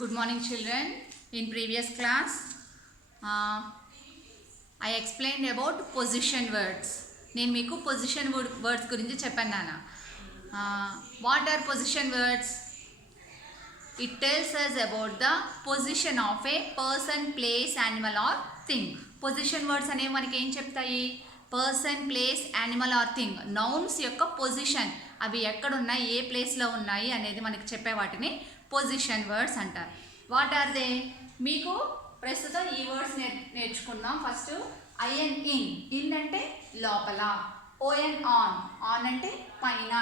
Good morning, children. In previous class, I explained about position words. నేను మీకు position words గురించి చెప్పాను నాన్న. What are position words? It tells us about the position of a person, place, animal or thing. Position words అనేవి మనకి ఏం చెప్తాయి? Person, place, animal or thing, nouns యొక్క పొజిషన్, అవి ఎక్కడున్నాయి, ఏ ప్లేస్లో ఉన్నాయి అనేది మనకి చెప్పే వాటిని పొజిషన్ వర్డ్స్ అంటారు. What are they? మీకు ప్రస్తుతం ఈ వర్డ్స్ నేర్చుకుందాం. ఫస్ట్ ఐఎన్ ఇన్, ఇన్ అంటే లోపల, ఓఎన్ ఆన్, ఆన్ అంటే పైన,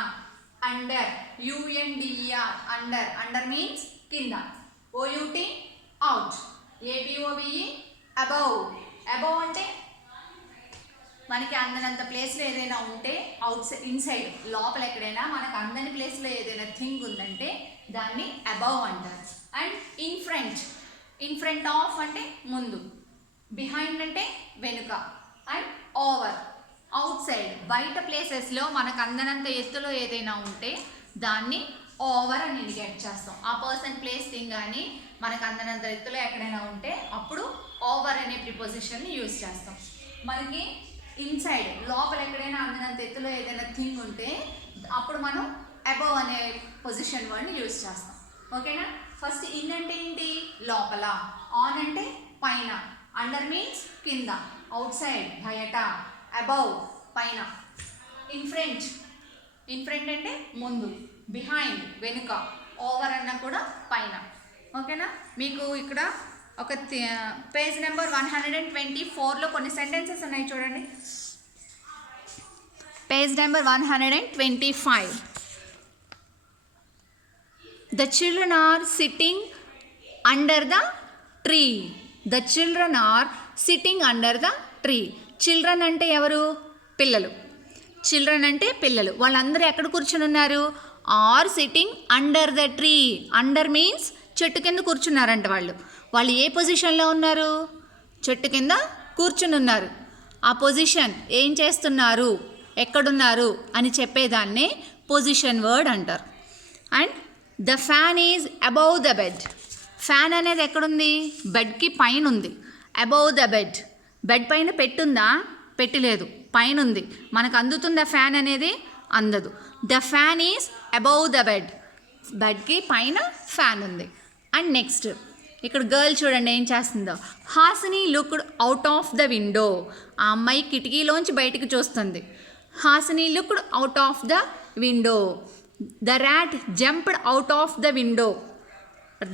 అండర్, యుఎన్డిఆర్ అండర్, అండర్ మీన్స్ కింద, ఓయుటి అవుట్, ఏబిఓబిఈ అబౌవ్, అబౌవ్ అంటే మనకి అందనంత ప్లేస్లో ఏదైనా ఉంటే, అవుట్ సైడ్, ఇన్సైడ్ లోపల ఎక్కడైనా మనకు అందని ప్లేస్లో ఏదైనా థింగ్ ఉందంటే దాన్ని అబౌవ్ అంటారు. And in front, in front of అంటే ముందు, బిహైండ్ అంటే వెనుక, అండ్ ఓవర్ అవుట్ సైడ్ బయట ప్లేసెస్లో మనకు అందనంత ఎత్తులో ఏదైనా ఉంటే దాన్ని ఓవర్ అని ఇండికేట్ చేస్తాం. ఆ పర్సన్, ప్లేస్, థింగ్ కానీ మనకు అందనంత ఎత్తులో ఎక్కడైనా ఉంటే అప్పుడు ఓవర్ అనే ప్రిపోజిషన్ని యూజ్ చేస్తాం. మనకి ఇన్సైడ్ లోపల ఎక్కడైనా అందినంత ఎత్తులో ఏదైనా థింగ్ ఉంటే అప్పుడు మనం అబౌవ్ అనే పొజిషన్ వర్డ్ని యూజ్ చేస్తాం. ఓకేనా? ఫస్ట్ ఇన్ అంటే ఏంటి? లోపల, ఆన్ అంటే పైన, అండర్ మీన్స్ కింద, అవుట్ సైడ్ బయట, అబౌవ్ పైన, ఇన్ ఫ్రంట్, ఇన్ ఫ్రంట్ అంటే ముందు, బిహైండ్ వెనుక, ఓవర్ అన్న కూడా పైన. ఓకేనా? మీకు ఇక్కడ ఒక పేజ్ నెంబర్ 124లో కొన్ని సెంటెన్సెస్ ఉన్నాయి చూడండి. Page number 125. The children are sitting under the tree. The children are sitting under the tree. Children అంటే ఎవరు? పిల్లలు. చిల్డ్రన్ అంటే పిల్లలు. వాళ్ళందరూ ఎక్కడ కూర్చుని ఉన్నారు? Are sitting under the tree. Under means చెట్టు కింద కూర్చున్నారంట వాళ్ళు. వాళ్ళు ఏ పొజిషన్లో ఉన్నారు? చెట్టు కింద కూర్చుని ఉన్నారు. ఆ పొజిషన్ ఏం చేస్తున్నారు, ఎక్కడున్నారు అని చెప్పేదాన్నే పొజిషన్ వర్డ్ అంటారు. And the fan is above the bed. Fan అనేది ఎక్కడుంది? బెడ్కి పైన ఉంది. అబౌవ్ ద బెడ్, బెడ్ పైన పెట్టుందా? పెట్టలేదు, పైన ఉంది. మనకు అందుతుందా ఫ్యాన్ అనేది? అందదు. The fan is above the bed, బెడ్కి పైన ఫ్యాన్ ఉంది. అండ్ నెక్స్ట్ ఇక్కడ గర్ల్ చూడండి ఏం చేస్తుందో. Hasini looked out of the window. ఆ అమ్మాయి కిటికీలోంచి బయటికి చూస్తుంది. Hasini looked out of the window. The rat jumped out of the window.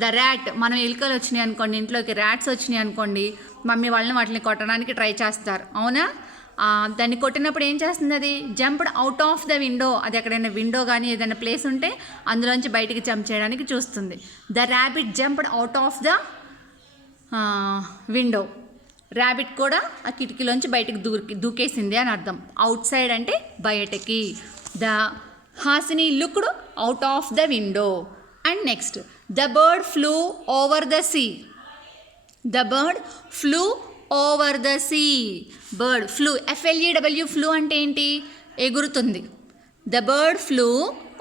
The rat, మనం ఎలుకలు వచ్చినాయి అనుకోండి, ఇంట్లోకి ర్యాట్స్ వచ్చినాయి అనుకోండి, మమ్మీ వాళ్ళని వాటిని కొట్టడానికి ట్రై చేస్తారు, అవునా? దాన్ని కొట్టినప్పుడు ఏం చేస్తుంది? అది jumped out of the window. అది ఎక్కడైనా విండో కానీ ఏదైనా ప్లేస్ ఉంటే అందులోంచి బయటికి జంప్ చేయడానికి చూస్తుంది. The rabbit jumped out of the window. Rabbit కూడా ఆ కిటికీలోంచి బయటికి దూకేసింది అని అర్థం. అవుట్ సైడ్ అంటే బయటకి. The Hasini looked out of the window. And next the bird flew over the sea. The bird flew over the sea. Bird flew, FLEW, flew అంటే ఏంటి? ఎగురుతుంది. The bird flew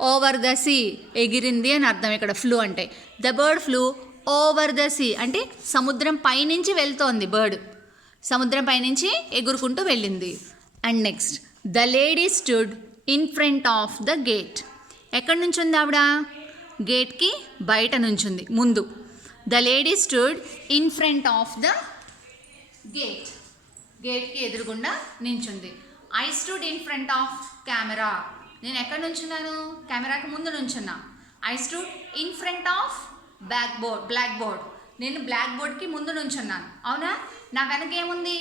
over the sea, ఎగిరింది అని అర్థం ఇక్కడ flew అంటే. The bird flew over the sea అంటే సముద్రం పైనుంచి వెళ్తోంది బర్డ్, సముద్రం పైనుంచి ఎగురుకుంటూ వెళ్ళింది. And next the lady stood in front of the gate. ఎక్కడి నుంచి ఉంది ఆవిడ? గేట్కి బయట నుంచుంది, ముందు. The lady stood in front of the gate, గేట్కి ఎదురుగుండా నించుంది. I stood in front of camera. నేను ఎక్కడ నుంచున్నాను? కెమెరాకి ముందు నుంచున్నా. I stood in front of black board. నేను బ్లాక్ బోర్డ్కి ముందు నుంచున్నాను, అవునా? నా వెనక ఏముంది?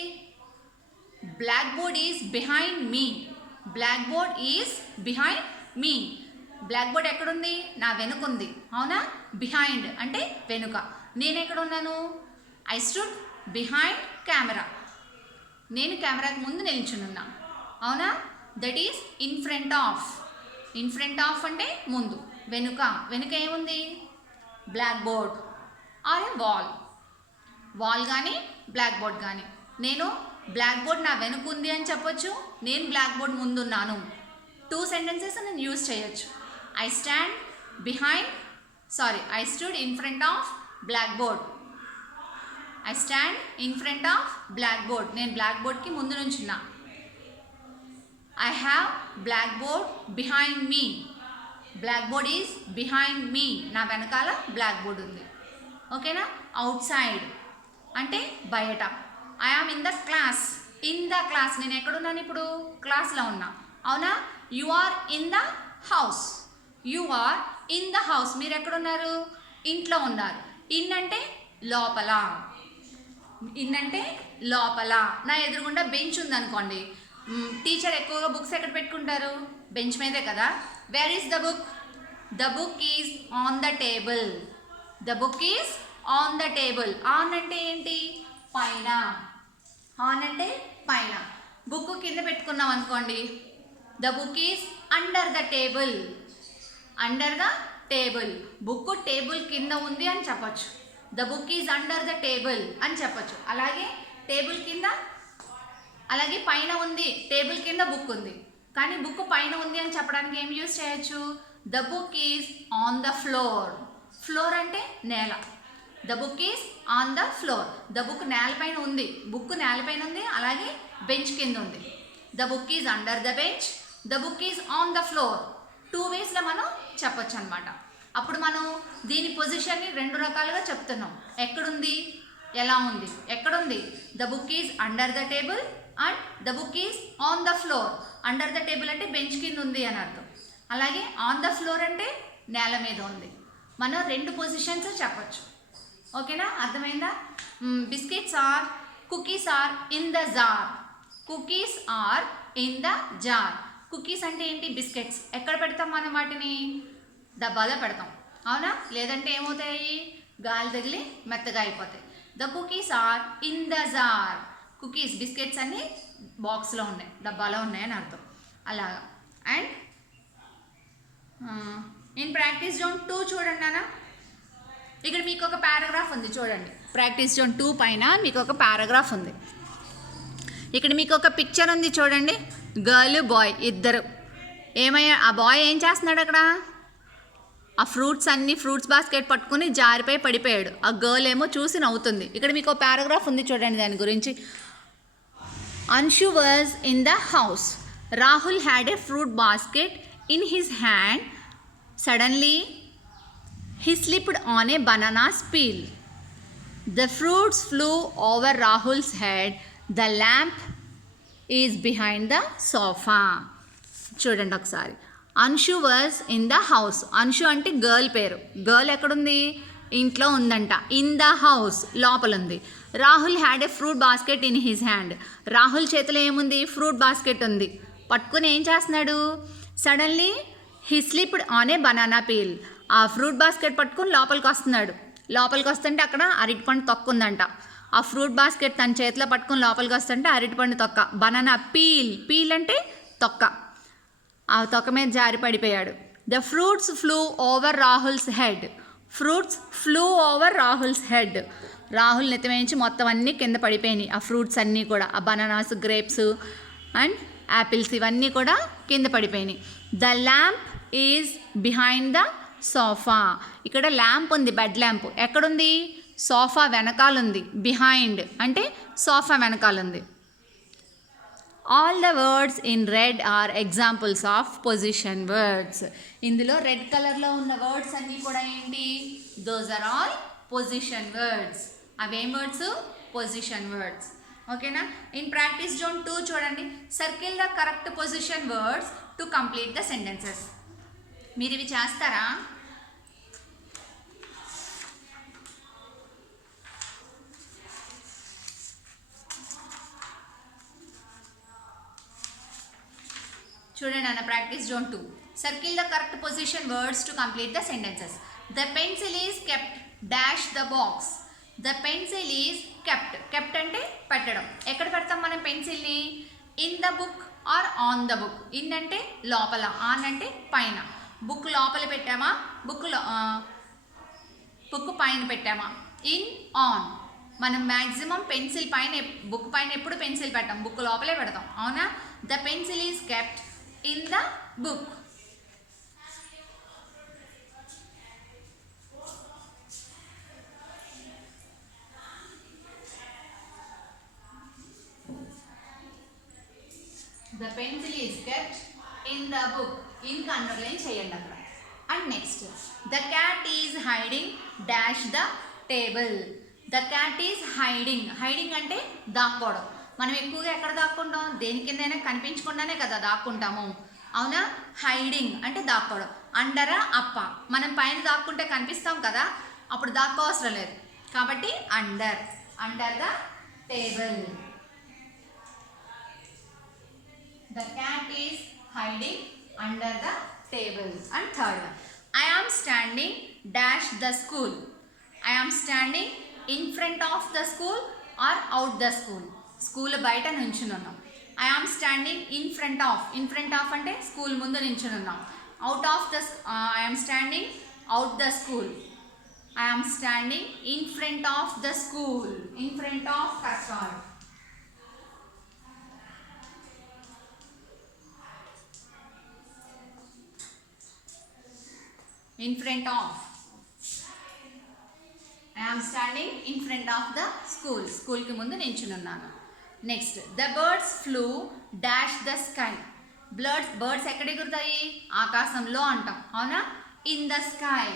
Black board is behind me. Black board is behind me. Black board ఎక్కడుంది? నా వెనుకుంది, అవునా? బిహైండ్ అంటే వెనుక. నేను ఎక్కడ ఉన్నాను? I stood behind camera. నేను కెమెరాకి ముందు నిల్చునున్నా, అవునా? That is in front of. In front of అంటే ముందు, వెనుక. వెనుక ఏముంది? Black board or a wall. Wall కానీ బ్లాక్ బోర్డ్ కానీ. నేను బ్లాక్ బోర్డ్ నా వెనుకుంది అని చెప్పొచ్చు, నేను బ్లాక్ బోర్డ్ ముందున్నాను. 2 సెంటెన్సెస్ నేను యూజ్ చేయొచ్చు. I stood in front of blackboard. I stand in front of black board. నేను బ్లాక్ బోర్డ్కి ముందు నుంచున్నా. I have black board behind me. Black board is behind me. నా వెనకాల బ్లాక్ బోర్డ్ ఉంది. ఓకేనా. అవుట్ సైడ్ అంటే బయట. I am in the class. In the class నేను ఎక్కడున్నాను ఇప్పుడు? క్లాస్లో ఉన్నా. అవునా. You are in the house. You are in the house. మీరు ఎక్కడున్నారు? ఇంట్లో ఉన్నారు. ఇన్ అంటే లోపల. ఇన్ అంటే లోపల. నా ఎదురుగుండా బెంచ్ ఉందనుకోండి. టీచర్ ఎక్కువగా బుక్స్ ఎక్కడ పెట్టుకుంటారు? బెంచ్ మీదే కదా. Where is the book? The book is on the table. The book is on the table. On అంటే ఏంటి? పైన. ఆన్ అంటే పైన. బుక్ కింద పెట్టుకున్నాం అనుకోండి. The book is under the table. Under the table. Book table కింద ఉంది అని చెప్పచ్చు. The book is under the table అని చెప్పచ్చు. అలాగే టేబుల్ కింద, అలాగే పైన ఉంది. టేబుల్ కింద బుక్ ఉంది. కానీ బుక్ పైన ఉంది అని చెప్పడానికి ఏం యూజ్ చేయొచ్చు? The book is on the floor. Floor అంటే నేల. The book is on the floor. The book నేలపైన ఉంది. బుక్ నేలపైన ఉంది. అలాగే బెంచ్ కింద ఉంది. The book is under the bench. The book is on the floor. 2 వేస్లో మనం చెప్పొచ్చు అనమాట. అప్పుడు మనం దీని పొజిషన్ని 2 రకాలుగా చెప్తున్నాం. ఎక్కడుంది, ఎలా ఉంది. ఎక్కడుంది? The book is under the table and the book is on the floor. Under the table అంటే బెంచ్ కింద ఉంది అని అర్థం. అలాగే ఆన్ ద ఫ్లోర్ అంటే నేల మీద ఉంది. మనం 2 పొజిషన్స్ చెప్పచ్చు. ఓకేనా. అర్థమైందా? Biscuits or, cookies are in the jar. Cookies are in the jar. Cookies అంటే ఏంటి? బిస్కెట్స్. ఎక్కడ పెడతాం మనం వాటిని? డబ్బాలో పెడతాం. అవునా. లేదంటే ఏమవుతాయి? గాలి తగిలి మెత్తగా అయిపోతాయి. The cookies are in the jar. Cookies biscuits అన్ని బాక్స్లో ఉన్నాయి, డబ్బాలో ఉన్నాయని అర్థం. అలాగా. అండ్ ఇన్ ప్రాక్టీస్ జోన్ 2 చూడండి నాన్న. ఇక్కడ మీకు ఒక పారాగ్రాఫ్ ఉంది చూడండి. ప్రాక్టీస్ జోన్ 2 పైన మీకు ఒక పారాగ్రాఫ్ ఉంది. ఇక్కడ మీకు ఒక పిక్చర్ ఉంది చూడండి. గర్ల్, బాయ్ ఇద్దరు. ఏమయ్యా, ఆ బాయ్ ఏం చేస్తున్నాడు అక్కడ? ఆ ఫ్రూట్స్ బాస్కెట్ పట్టుకుని జారిపై పడిపోయాడు. ఆ గర్ల్ ఏమో చూసి నవ్వుతుంది. ఇక్కడ మీకు ఒక పారాగ్రాఫ్ ఉంది చూడండి దాని గురించి. Anshu was in the house. Rahul had a fruit basket in his hand. Suddenly he slipped on a banana's peel. The fruits flew over Rahul's head. The lamp is behind the sofa. చూడండి ఒకసారి. Anshu was in the house. Anshu అంటే girl పేరు. Girl ఎక్కడుంది? ఇంట్లో ఉందంట. In the house లోపల ఉంది. Rahul had a fruit basket in his hand. Rahul చేతిలో ఏముంది? ఫ్రూట్ బాస్కెట్ ఉంది. పట్టుకుని ఏం చేస్తున్నాడు? Suddenly he slipped on a banana peel. ఆ ఫ్రూట్ బాస్కెట్ పట్టుకుని లోపలికి వస్తున్నాడు. లోపలికి వస్తుంటే అక్కడ అరటిపండు తొక్క ఉందంట. ఆ ఫ్రూట్ బాస్కెట్ తన చేతిలో పట్టుకుని లోపలికి వస్తుంటే అరటిపండు తొక్క. Banana peel. పీల్ అంటే తొక్క. ఆ తొక్క మీద జారి పడిపోయాడు. The fruits flew over Rahul's head. Fruits flew over Rahul's head. Rahul నెత్తిమేంచి మొత్తం అన్నీ కింద పడిపోయినాయి. ఆ ఫ్రూట్స్ అన్నీ కూడా, ఆ బనానాస్, గ్రేప్స్ అండ్ యాపిల్స్ ఇవన్నీ కూడా కింద పడిపోయినాయి. The lamp is behind the sofa. ఇక్కడ ల్యాంప్ ఉంది, బెడ్ ల్యాంప్. ఎక్కడుంది? సోఫా వెనకాలుంది. బిహైండ్ అంటే సోఫా వెనకాలుంది. All the words in red are examples of position words. ఇందులో రెడ్ కలర్లో ఉన్న వర్డ్స్ అన్నీ కూడా ఏంటి? Those are all position words. అవేం వర్డ్స్? Position words. ఓకేనా. ఇన్ ప్రాక్టీస్ జోన్ 2 చూడండి. Circle the correct position words to complete the sentences. మీరు ఇవి చేస్తారా? చూడండి అన్న. Practice zone 2. Circle the correct position words to complete the sentences. The pencil is kept dash the box. The pencil is kept. Kept అంటే పెట్టడం. ఎక్కడ పెడతాం మనం పెన్సిల్ని? In the book or on the book. In అంటే లోపల, on అంటే పైన. బుక్ లోపల పెట్టామా? బుక్ పైన పెట్టామా? In, on. మనం మ్యాక్సిమం పెన్సిల్ పైన, బుక్ పైన ఎప్పుడు పెన్సిల్ పెట్టాం, బుక్ లోపలే పెడతాం. అవునా. The pencil is kept in the book. The pencil is kept in the book. ఇంక్ అండర్లైన్ చేయండి అక్కడ. And next, the cat is hiding dash the table. The cat is hiding. Hiding అంటే దాక్కోవడం. మనం ఎక్కువగా ఎక్కడ దాక్కుంటాం? దేని కిందైనా కనిపించకుండానే కదా దాక్కుంటాము, అవునా? హైడింగ్ అంటే దాక్కోవడం. అండరా అప్ప, మనం పైన దాక్కుంటే కనిపిస్తాం కదా, అప్పుడు దాక్కోవసరం లేదు. కాబట్టి under, under the table. The cat is hiding under the table. And third one, I am standing dash the school. I am standing in front of the school or out the school. School బయట నించున్నాం. I am standing in front of. In front of అంటే school ముందు నించున్నాం. Out of the I am standing out the school. I am standing in front of the school. In front of Kasar. In front of. I am standing in front of the school. School ki mundu ninchununnanu. Next, the birds flew dash the sky. Birds ekkada egurtayi? Akasamlo antam, avuna? In the sky.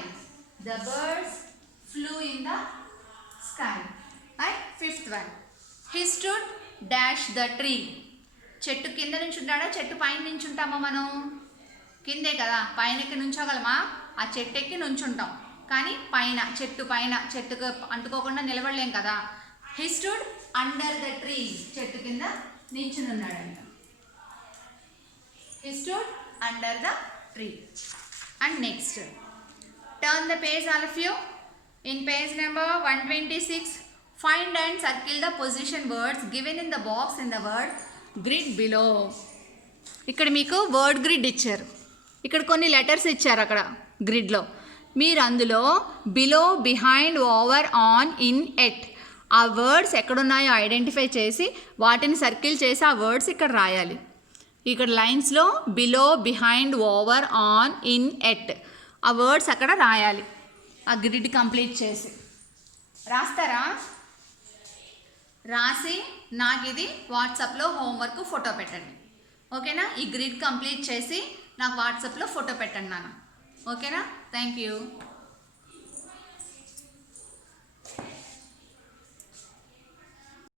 The birds flew in the sky. Right? Fifth one, he stood dash the tree. చెట్టు కింద నించుంటాడా, చెట్టు పైన నించుంటామా? మనం కిందే కదా, పైనకి నుంచోగలమా? ఆ చెట్టు ఎక్కి నుంచుంటాం, కానీ పైన చెట్టు పైన చెట్టుకు అంటుకోకుండా నిలబడలేం కదా. He stood under the tree. చెట్టు కింద నించునున్నాడంట. He stood under the tree. And next, turn the page all of you. In page number 126, find and circle the position words given in the box in the word grid below. ఇక్కడ మీకు word grid ఇచ్చారు, ఇక్కడ కొన్ని letters ఇచ్చారు అక్కడ గ్రిడ్లో. మీరు అందులో below, behind, over, on, in, at ఆ వర్డ్స్ ఎక్కడున్నాయో ఐడెంటిఫై చేసి వాటిని సర్కిల్ చేసి ఆ వర్డ్స్ ఇక్కడ రాయాలి. ఇక్కడ లైన్స్లో below, behind, over, on, in, at ఆ వర్డ్స్ అక్కడ రాయాలి. ఆ గ్రిడ్ కంప్లీట్ చేసి రాస్తారా? రాసి నాకు ఇది వాట్సాప్లో హోంవర్క్ ఫోటో పెట్టండి, ఓకేనా? ఈ గ్రిడ్ కంప్లీట్ చేసి నాకు వాట్సాప్లో ఫోటో పెట్టండి నాన్న, ఓకేనా? Thank you.